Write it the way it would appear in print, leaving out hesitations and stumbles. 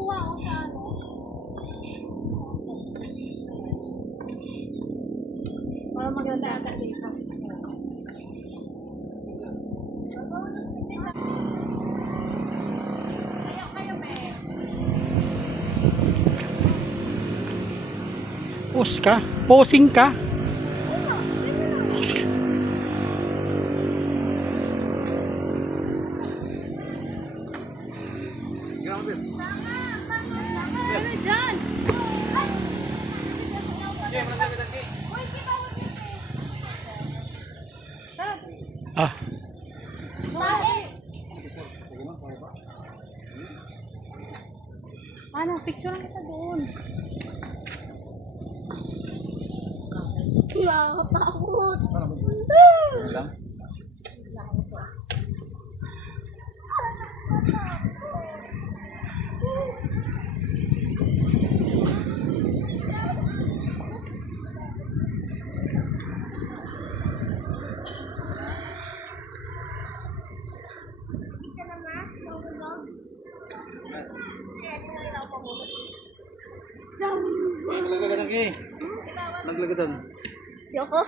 nakuha ko sa ano. Para maganda agad dito. Kayo, Pose ka? Posing ka? Ano dyan? Ah, Ano, picture lang kita doon. Nakakatakot. naglagay doon. Yoko?